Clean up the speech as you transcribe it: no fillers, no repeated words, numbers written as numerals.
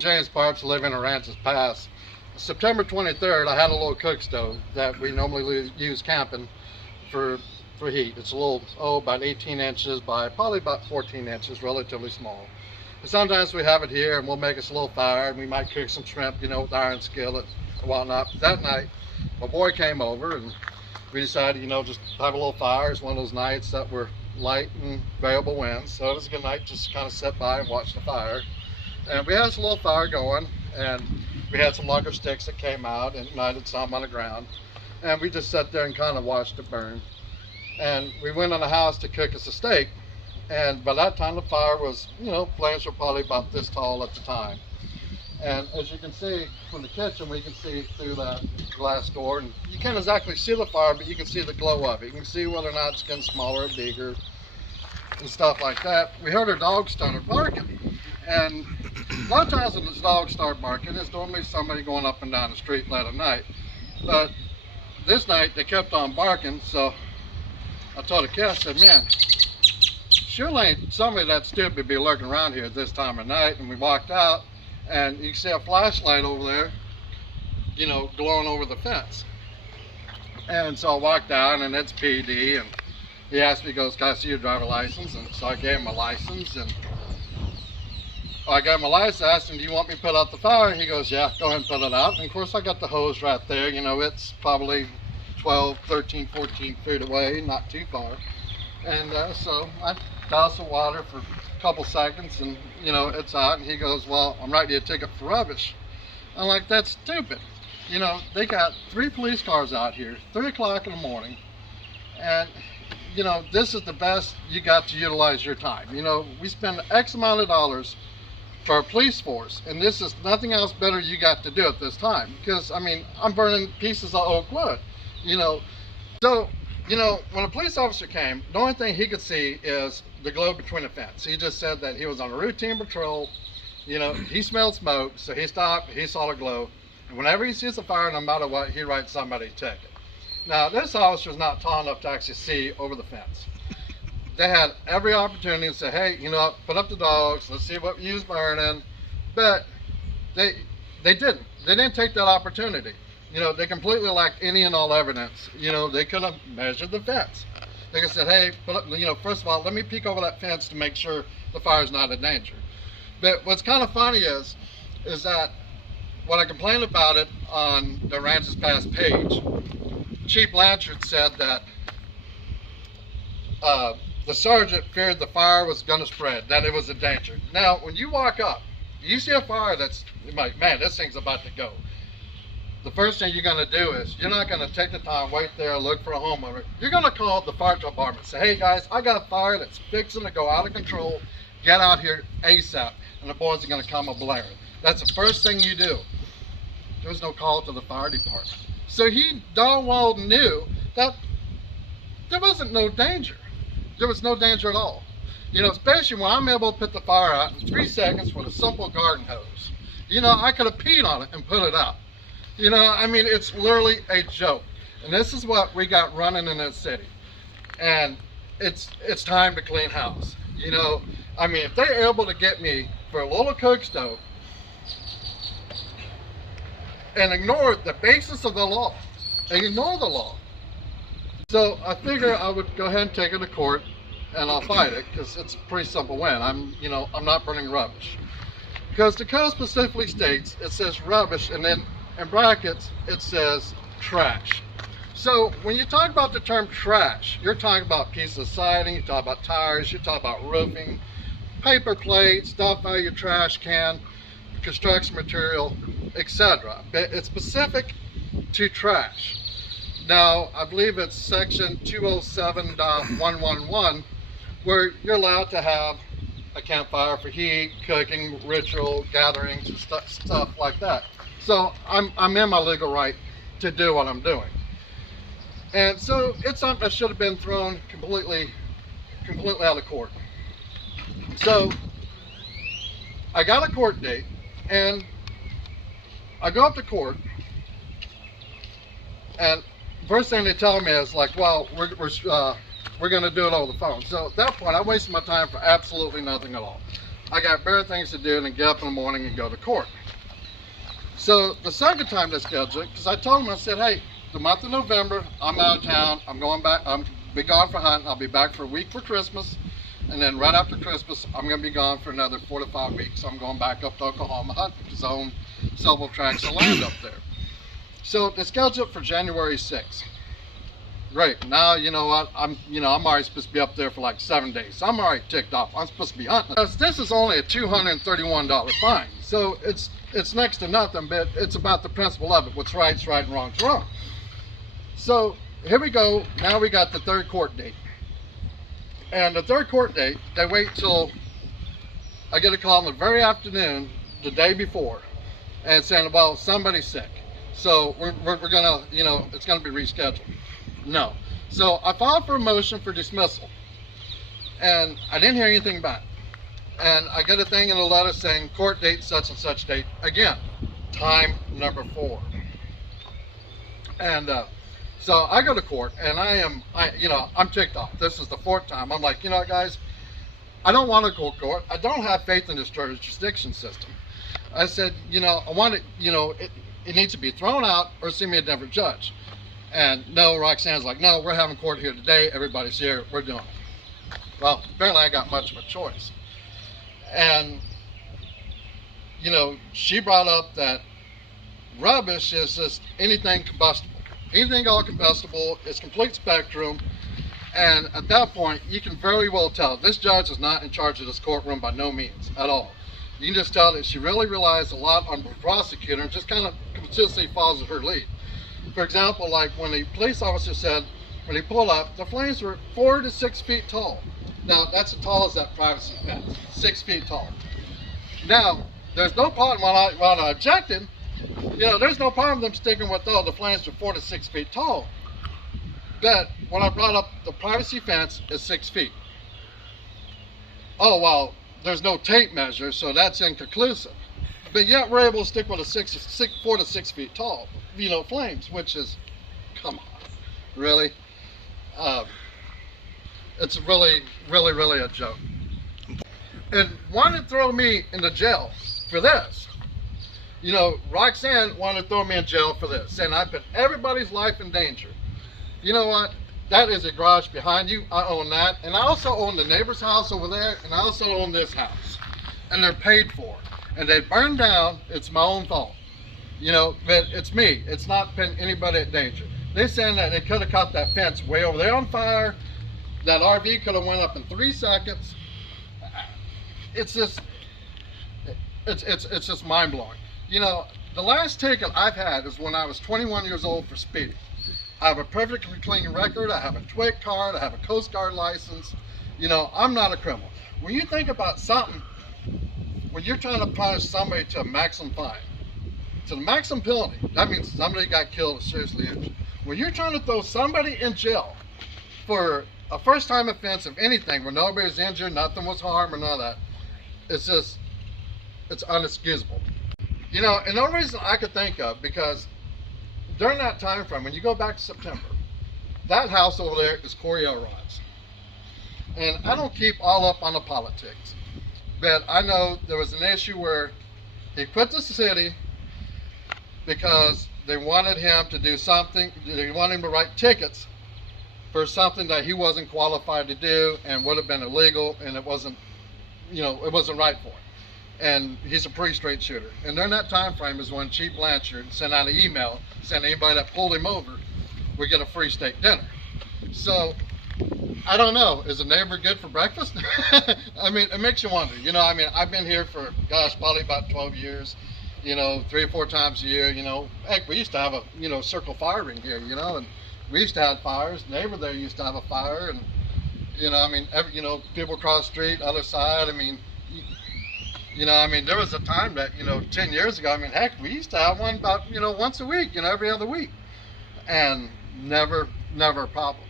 James Parks, live in Aransas Pass. September 23rd, I had a little cook stove that we normally use camping for heat. It's a little, about 18 inches by probably about 14 inches, relatively small. And sometimes we have it here and we'll make us a little fire and we might cook some shrimp, with iron skillet and whatnot. But that night, my boy came over and we decided, just have a little fire. It's one of those nights that were light and variable winds. So it was a good night just to kind of sit by and watch the fire. And we had this little fire going, and we had some longer sticks that came out and ignited some on the ground. And we just sat there and kind of watched it burn. And we went in the house to cook us a steak. And by that time, the fire was, flames were probably about this tall at the time. And as you can see from the kitchen, we can see through that glass door. And you can't exactly see the fire, but you can see the glow of it. You can see whether or not it's getting smaller or bigger and stuff like that. We heard our dog started barking. And a lot of times when the dogs start barking, it's normally somebody going up and down the street late at night. But this night they kept on barking, so I told the kid, I said, man, surely ain't somebody that stupid be lurking around here at this time of night. And we walked out and you can see a flashlight over there, glowing over the fence. And so I walked down and it's PD, and he asked me, he goes, can I see your driver's license? And so I gave him a license, and I got my license. I asked him, do you want me to put out the fire? He goes, yeah, go ahead and put it out. And of course I got the hose right there. It's probably 12, 13, 14 feet away, not too far. And so I doused the water for a couple seconds, and it's out. And he goes, well, I'm writing you a ticket for rubbish. I'm like, that's stupid. They got 3 police cars out here, 3 o'clock in the morning. And this is the best you got to utilize your time. We spend X amount of dollars for our police force, and this is nothing else better you got to do at this time, because I'm burning pieces of oak wood. So when a police officer came, the only thing he could see is the glow between the fence. He just said that he was on a routine patrol. He smelled smoke, so he stopped, he saw the glow, and whenever he sees a fire, no matter what, he writes somebody a ticket. Now this officer is not tall enough to actually see over the fence. They had every opportunity to say, hey, put up the dogs, let's see what you's burning. But they didn't. They didn't take that opportunity. They completely lacked any and all evidence. They could have measured the fence. They could have said, hey, put up, first of all, let me peek over that fence to make sure the fire's not in danger. But what's kind of funny is that when I complained about it on the Aransas Pass page, Chief Blanchard said that the sergeant feared the fire was going to spread, that it was a danger. Now, when you walk up, you see a fire that's like, man, this thing's about to go. The first thing you're going to do is, you're not going to take the time, wait there, look for a homeowner. You're going to call the fire department, say, hey guys, I got a fire that's fixing to go out of control. Get out here ASAP, and the boys are going to come a-blaring. That's the first thing you do. There was no call to the fire department. So he darn well knew that there wasn't no danger. There was no danger at all. Especially when I'm able to put the fire out in 3 seconds with a simple garden hose. I could have peed on it and put it out. It's literally a joke. And this is what we got running in this city. And it's time to clean house. If they're able to get me for a little cook stove and ignore the basis of the law, and ignore the law. So I figure I would go ahead and take it to court, and I'll fight it, because it's a pretty simple win. I'm not burning rubbish. Because the code specifically states, it says rubbish, and then in brackets, it says trash. So when you talk about the term trash, you're talking about pieces of siding, you're talking about tires, you're talking about roofing, paper plates, stuff out of your trash can, construction material, etc. But it's specific to trash. Now, I believe it's section 207.111, where you're allowed to have a campfire for heat, cooking, ritual, gatherings, and stuff like that. So I'm in my legal right to do what I'm doing. And so it's something that should have been thrown completely out of court. So I got a court date, and I go up to court, and first thing they tell me is like, well, we're going to do it over the phone. So at that point, I wasted my time for absolutely nothing at all. I got better things to do than get up in the morning and go to court. So the second time they scheduled it, because I told them, I said, hey, the month of November, I'm out of town. I'm going back. I'm be gone for hunting. I'll be back for a week for Christmas. And then right after Christmas, I'm going to be gone for another 4 to 5 weeks. I'm going back up to Oklahoma hunting because I own several tracts of land up there. So they scheduled it for January 6th. Great. Now, you know what? I'm already supposed to be up there for like 7 days. So I'm already ticked off. I'm supposed to be hunting. This is only a $231 fine. So it's next to nothing, but it's about the principle of it. What's right's right and wrong's wrong. So here we go. Now we got the third court date. And the third court date, they wait till I get a call in the very afternoon, the day before, and saying, well, somebody's sick. So we're gonna, it's gonna be rescheduled. No. So I filed for a motion for dismissal. And I didn't hear anything back. And I get a thing in the letter saying court date such and such date. Again, time number 4. And so I go to court, and I'm ticked off. This is the 4th time. I'm like, guys, I don't want to go to court. I don't have faith in this jurisdiction system. I said, I want it, it needs to be thrown out or send me a different judge. And no, Roxanne's like, no, we're having court here today. Everybody's here. We're doing it. Well, apparently I got much of a choice. And, she brought up that rubbish is just anything combustible. Anything all combustible, it's complete spectrum. And at that point, you can very well tell this judge is not in charge of this courtroom by no means at all. You can just tell that she really relies a lot on the prosecutor and just kind of consistently follows her lead. For example, like when the police officer said, when he pulled up, the flames were 4 to 6 feet tall. Now, that's as tall as that privacy fence, 6 feet tall. Now, there's no problem when I objected, there's no problem them sticking with, the flames are 4 to 6 feet tall. But when I brought up the privacy fence is 6 feet. Oh, well, there's no tape measure, so that's inconclusive. But yet we're able to stick with a 4 to 6 feet tall, flames, which is, come on, really? It's really, really, really a joke. And wanted to throw me into jail for this. Roxanne wanted to throw me in jail for this, saying I put everybody's life in danger. You know what? That is a garage behind you. I own that. And I also own the neighbor's house over there, and I also own this house. And they're paid for. And they burned down. It's my own fault. But it's me. It's not putting anybody at danger. They're saying that they could have caught that fence way over there on fire. That RV could have went up in 3 seconds. It's just mind-blowing. The last ticket I've had is when I was 21 years old for speeding. I have a perfectly clean record. I have a TWIC card. I have a Coast Guard license. I'm not a criminal. When you think about something, when you're trying to punish somebody to a maximum fine, to the maximum penalty, that means somebody got killed or seriously injured. When you're trying to throw somebody in jail for a first-time offense of anything, where nobody was injured, nothing was harmed, or none of that, it's unexcusable. And no reason I could think of, because during that time frame, when you go back to September, that house over there is Corey Aransas. And I don't keep all up on the politics, but I know there was an issue where he quit the city because they wanted him to do something, they wanted him to write tickets for something that he wasn't qualified to do and would have been illegal, and it wasn't right for him. And he's a pretty straight shooter. And during that time frame is when Chief Blanchard sent out an email saying anybody that pulled him over would get a free steak dinner. So I don't know, is a neighbor good for breakfast? I mean, it makes you wonder. I've been here for, probably about 12 years, 3 or 4 times a year. Heck, we used to have a, circle fire ring here, and we used to have fires. Neighbor there used to have a fire, and, people across the street, other side. There was a time that, 10 years ago, heck, we used to have one about, once a week, every other week. And never a problem.